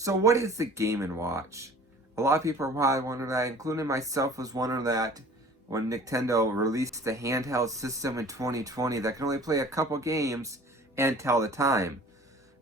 So what is the Game & Watch? A lot of people are probably wondering that, including myself was wondering that when Nintendo released the handheld system in 2020 that can only play a couple games and tell the time.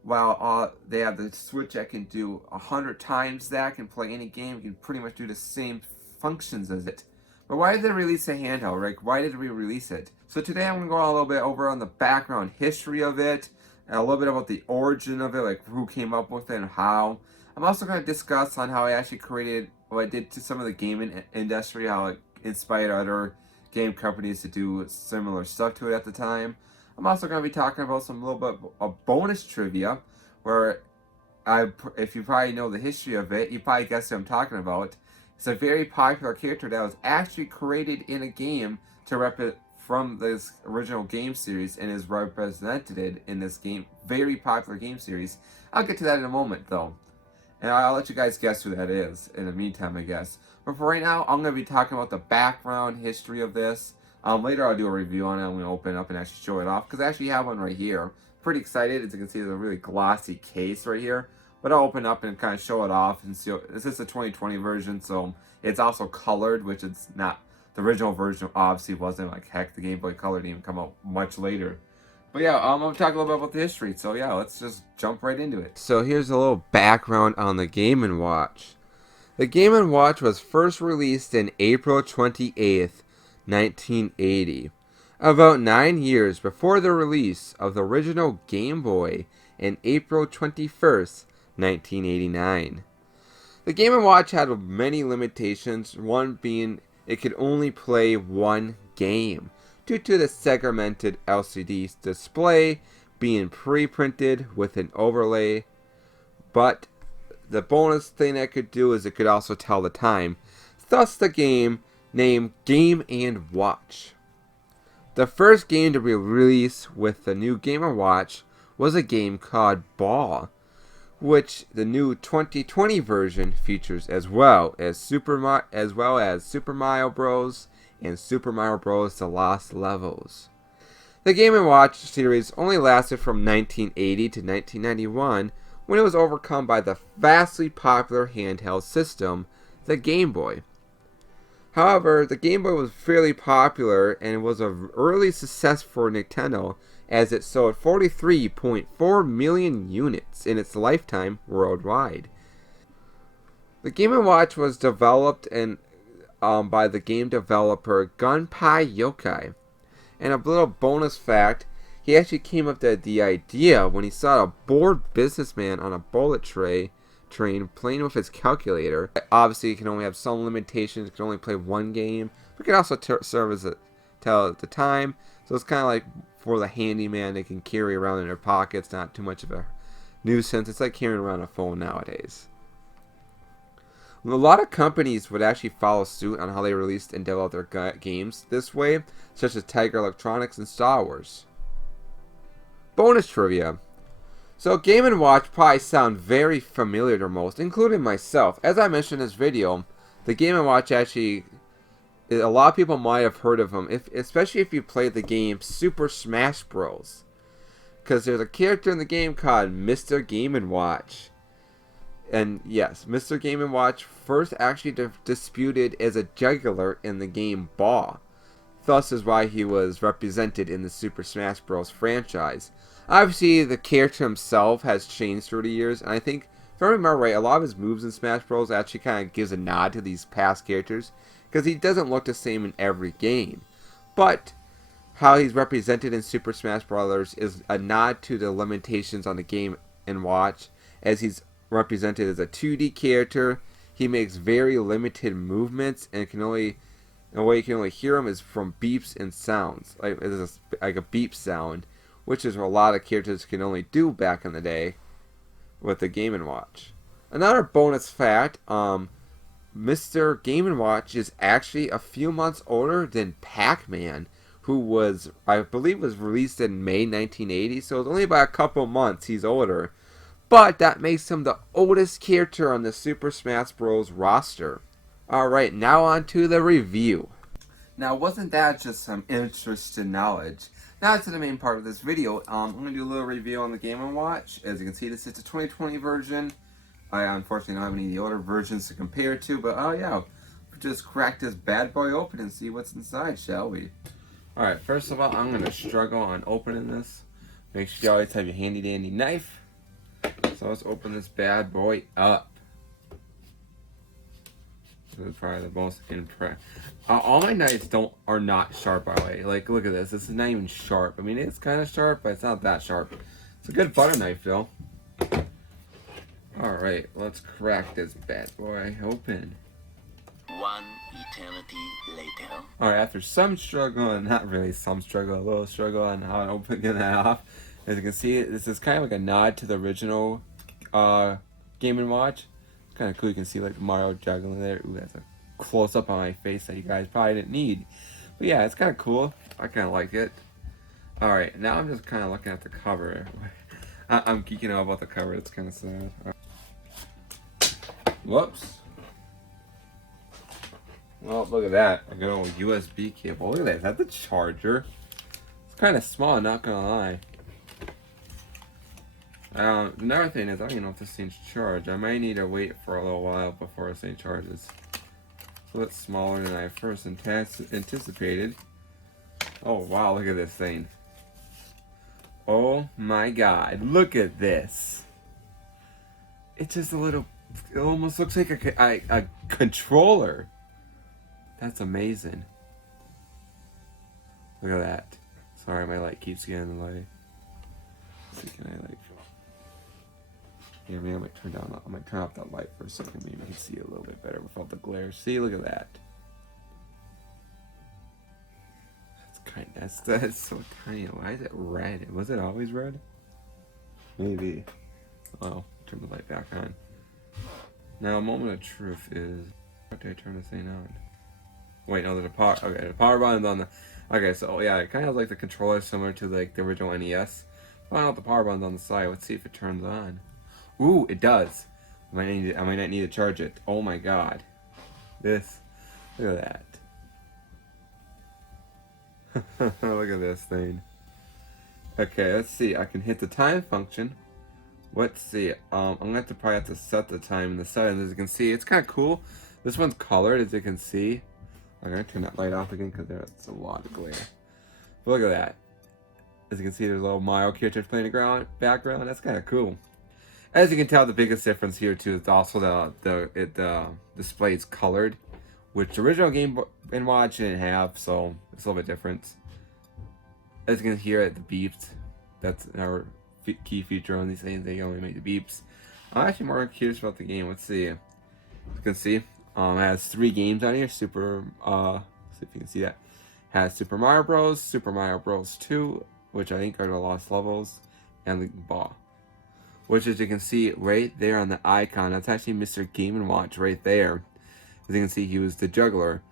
While they have the Switch that can do 100 times that, can play any game, can pretty much do the same functions as it. But why did they release a handheld? Like, why did we release it? So today I'm going to go a little bit over on the background history of it, and a little bit about the origin of it, like who came up with it and how. I'm also going to discuss on how I actually created what I did to some of the gaming industry, how it inspired other game companies to do similar stuff to it at the time. I'm also going to be talking about some little bit of bonus trivia, where if you probably know the history of it, you probably guess what I'm talking about. It's a very popular character that was actually created in a game to from this original game series and is represented in this game, very popular game series. I'll get to that in a moment though. And I'll let you guys guess who that is in the meantime, I guess. But for right now, I'm going to be talking about the background history of this. Later I'll do a review on it. I'm going to open it up and actually show it off, because I actually have one right here. Pretty excited. As you can see, there's a really glossy case right here. But I'll open up and kind of show it off. And see, this is the 2020 version, so it's also colored, which it's not. The original version obviously wasn't. Like, heck, the Game Boy Color didn't even come out much later. But yeah, I'm going to talk a little bit about the history. So yeah, let's just jump right into it. So here's a little background on the Game & Watch. The Game & Watch was first released in April 28th, 1980. About 9 years before the release of the original Game Boy in April 21st, 1989. The Game & Watch had many limitations, one being it could only play one game, due to the segmented LCD display being pre-printed with an overlay. But the bonus thing it could do is it could also tell the time, thus the game named Game & Watch. The first game to be released with the new Game & Watch was a game called Ball, which the new 2020 version features as well as Super Mario Bros. And Super Mario Bros. The Lost Levels. The Game & Watch series only lasted from 1980 to 1991, when it was overcome by the vastly popular handheld system, the Game Boy. However, the Game Boy was fairly popular and was an early success for Nintendo, as it sold 43.4 million units in its lifetime worldwide. The Game & Watch was developed by the game developer Gunpei Yokai. And a little bonus fact, he actually came up with the idea when he saw a bored businessman on a bullet train playing with his calculator. Obviously, it can only have some limitations. It can only play one game, but it can also serve as tell the time. So it's kind of like for the handyman, they can carry around in their pockets. Not too much of a nuisance. It's like carrying around a phone nowadays. A lot of companies would actually follow suit on how they released and developed their games this way, such as Tiger Electronics and Star Wars. Bonus trivia. So Game & Watch probably sound very familiar to most, including myself. As I mentioned in this video, the Game & Watch actually, a lot of people might have heard of them, especially if you played the game Super Smash Bros. Because there's a character in the game called Mr. Game & Watch. And yes, Mr. Game & Watch first actually disputed as a juggler in the game Ball. Thus is why he was represented in the Super Smash Bros. Franchise. Obviously, the character himself has changed through the years, and I think, if I remember right, a lot of his moves in Smash Bros. Actually kind of gives a nod to these past characters, because he doesn't look the same in every game. But how he's represented in Super Smash Bros. Is a nod to the limitations on the Game & Watch, as he's represented as a 2D character. He makes very limited movements, and the way you can only hear him is from beeps and sounds, like a beep sound, which is what a lot of characters can only do back in the day with the Game & Watch. Another bonus fact, Mr. Game & Watch is actually a few months older than Pac-Man, who was, I believe, was released in May 1980, so it's only by a couple months he's older. But that makes him the oldest character on the Super Smash Bros. Roster. Alright, now on to the review. Now, wasn't that just some interesting knowledge? Now to the main part of this video. I'm going to do a little review on the Game & Watch. As you can see, this is the 2020 version. I unfortunately don't have any of the older versions to compare it to, but oh yeah, we'll just crack this bad boy open and see what's inside, shall we? Alright, first of all, I'm going to struggle on opening this. Make sure you always have your handy dandy knife. So let's open this bad boy up. This is probably the most impressive. All my knives are not sharp, by the way. Like, look at this. This is not even sharp. I mean, it's kind of sharp, but it's not that sharp. It's a good butter knife, though. Alright, let's crack this bad boy open. One eternity later. Alright, after some struggle, and not really some struggle, a little struggle on how to open that off. As you can see, this is kind of like a nod to the original Game & Watch. It's kind of cool. You can see like Mario juggling there. Ooh, that's a close-up on my face that you guys probably didn't need. But yeah, it's kind of cool. I kind of like it. Alright, now I'm just kind of looking at the cover. I'm geeking out about the cover. It's kind of sad. Whoops. Well, look at that. A good old USB cable. Look at that. Is that the charger? It's kind of small, not gonna lie. Another thing is, I don't even know if this thing's charged. I might need to wait for a little while before this thing charges. So it's smaller than I first anticipated. Oh, wow. Look at this thing. Oh, my God. Look at this. It's just a little... It almost looks like a controller. That's amazing. Look at that. Sorry, my light keeps getting in the light. Let's see, can I like... Yeah, maybe I might turn off that light for a second. Maybe I can see a little bit better without the glare. See, look at that. That's so tiny. Why is it red? Was it always red? Maybe. Oh, turn the light back on. Now, a moment of truth is... How do I turn this thing on? Wait, no, there's a power... Okay, the power button's on the... Okay, so yeah, it kind of like the controller similar to like the original NES. Find out the power button's on the side. Let's see if it turns on. Ooh, it does. I might not need to charge it. Oh my God. This. Look at that. Look at this thing. Okay, let's see. I can hit the time function. Let's see. I'm gonna probably have to set the time in the settings. As you can see, it's kind of cool. This one's colored, as you can see. I'm gonna turn that light off again because there's a lot of glare. But look at that. As you can see, there's a little Mario character playing in the background. That's kind of cool. As you can tell, the biggest difference here too is also the display is colored, which the original Game & Watch didn't have, so it's a little bit different. As you can hear it, the beeps. That's our key feature on these things. They only make the beeps. I'm actually more curious about the game. Let's see. As you can see, it has 3 games on here. See if you can see that. It has Super Mario Bros., Super Mario Bros. 2, which I think are the Lost Levels, and the Ball. Which, as you can see right there on the icon, that's actually Mr. Game & Watch right there. As you can see, he was the juggler.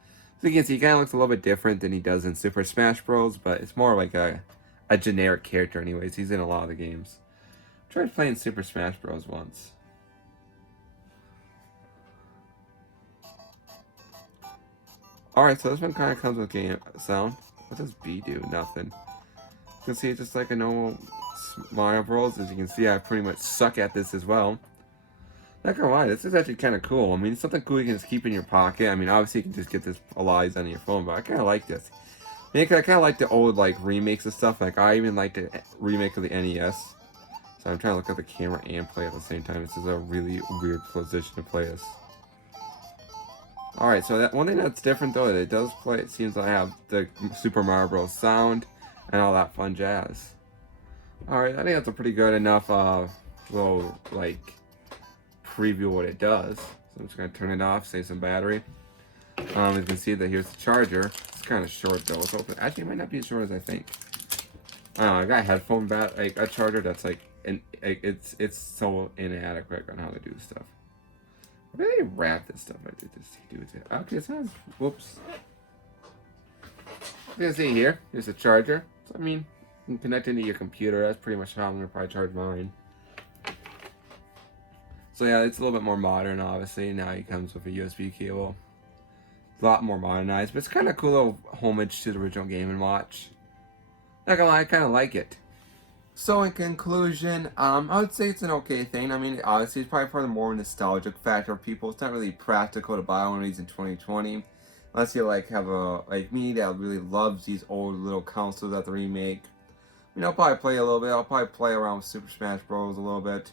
So you can see, he kind of looks a little bit different than he does in Super Smash Bros., but it's more like a generic character anyways. He's in a lot of the games. I tried playing Super Smash Bros. Once. Alright, so this one kind of comes with game sound. What does B do? Nothing. You can see it's just like a normal Mario Bros. As you can see, I pretty much suck at this as well. Not gonna lie, this is actually kind of cool. I mean, it's something cool you can just keep in your pocket. I mean, obviously you can just get this Eliza on your phone, but I kind of like this. I kind of like the old like remakes and stuff. Like I even like the remake of the NES. So I'm trying to look at the camera and play at the same time. This is a really weird position to play this. Alright, so that one thing that's different though, it does play, it seems I have the Super Mario Bros. Sound and all that fun jazz. Alright, I think that's a pretty good enough little like preview what it does. So I'm just gonna turn it off, save some battery. As you can see that here's the charger. It's kind of short though. It's open. Actually, it might not be as short as I think. I don't know, I got a headphone a charger that's like, it's so inadequate on how to do stuff. Why do they wrap this stuff? I did this to do it. Okay, it sounds. Whoops. You can see here. Here's the charger. So, I mean, you can connect into your computer. That's pretty much how I'm gonna probably charge mine. So yeah, it's a little bit more modern, obviously. Now it comes with a USB cable. A lot more modernized, but it's kind of cool little homage to the original Game & Watch. Not gonna lie, I kind of like it. So in conclusion, I would say it's an okay thing. I mean, obviously it's probably for the more nostalgic factor of people. It's not really practical to buy one of these in 2020, unless you like have a like me that really loves these old little consoles that the remake. I mean, I'll probably play a little bit. I'll probably play around with Super Smash Bros. A little bit.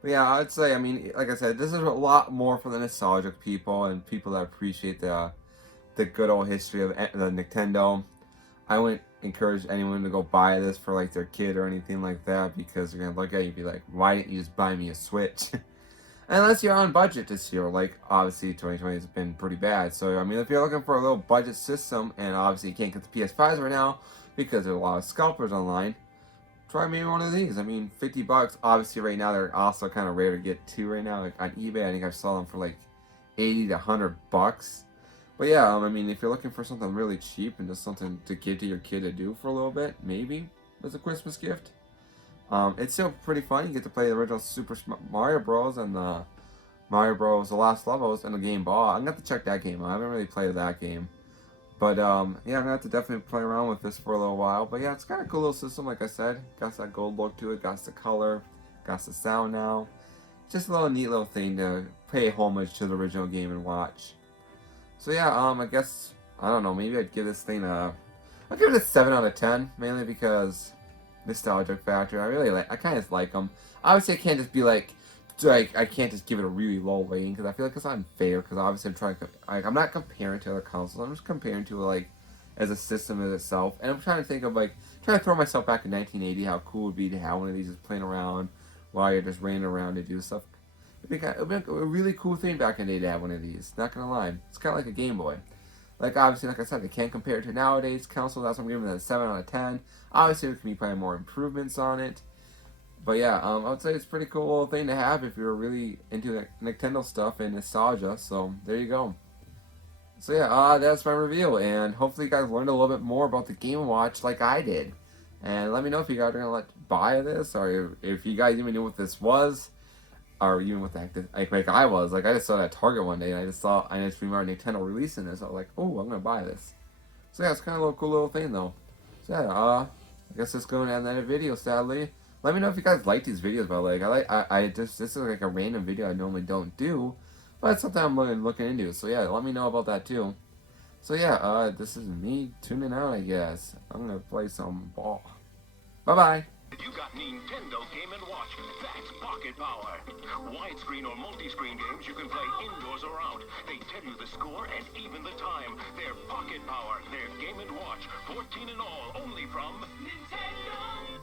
But yeah, I'd say, I mean, like I said, this is a lot more for the nostalgic people and people that appreciate the good old history of the Nintendo. I wouldn't encourage anyone to go buy this for like their kid or anything like that because they're gonna look at you and be like, "Why didn't you just buy me a Switch?" Unless you're on budget this year, like obviously 2020 has been pretty bad. So I mean, if you're looking for a little budget system, and obviously you can't get the PS5s right now because there's a lot of scalpers online, try maybe one of these. I mean, $50. Obviously, right now they're also kind of rare to get too. Right now, like on eBay, I think I saw them for like 80 to $100. But yeah, I mean, if you're looking for something really cheap and just something to give to your kid to do for a little bit, maybe as a Christmas gift, it's still pretty fun. You get to play the original Super Mario Bros. And the Mario Bros. The Last Levels and the Game Boy. I'm gonna have to check that game out. I haven't really played that game. But yeah, I'm gonna have to definitely play around with this for a little while. But yeah, it's kind of a cool little system, like I said. Got that gold look to it, got the color, got the sound now. Just a little neat little thing to pay homage to the original Game and Watch. So yeah, I guess I don't know. Maybe I'd give this thing I'll give it a 7 out of 10, mainly because nostalgic factor. I really like. I kind of like them. Obviously, I can't just be like I can't just give it a really low rating because I feel like it's unfair. Because obviously, I'm trying to. I'm not comparing to other consoles. I'm just comparing to like as a system as itself. And I'm trying to think of like trying to throw myself back in 1980. How cool it would be to have one of these just playing around while you're just running around to do stuff. It'd be a really cool thing back in the day to have one of these. Not gonna lie, it's kind of like a Game Boy. Like obviously, like I said, they can't compare it to nowadays console. That's why I'm giving it a 7 out of 10. Obviously, there can be probably more improvements on it. But yeah, I would say it's a pretty cool little thing to have if you're really into Nintendo stuff and nostalgia. So there you go. So yeah, that's my review, and hopefully you guys learned a little bit more about the Game Watch like I did. And let me know if you guys are gonna buy this, or if you guys even knew what this was, or even what the heck like I was. Like I just saw that at Target one day, and I just remember Nintendo releasing this. I was like, oh, I'm gonna buy this. So yeah, it's kind of a little cool little thing though. So yeah, I guess that's going to end that video. Sadly, let me know if you guys like these videos. But like, I just this is like a random video I normally don't do, but it's something I'm looking into. So yeah, let me know about that too. So yeah, this is me tuning out. I guess I'm gonna play some ball. Bye bye. You got Nintendo Game & Watch. That's pocket power. Widescreen or multi-screen games you can play indoors or out. They tell you the score and even the time. They're pocket power. They're Game & Watch. 14 in all, only from Nintendo.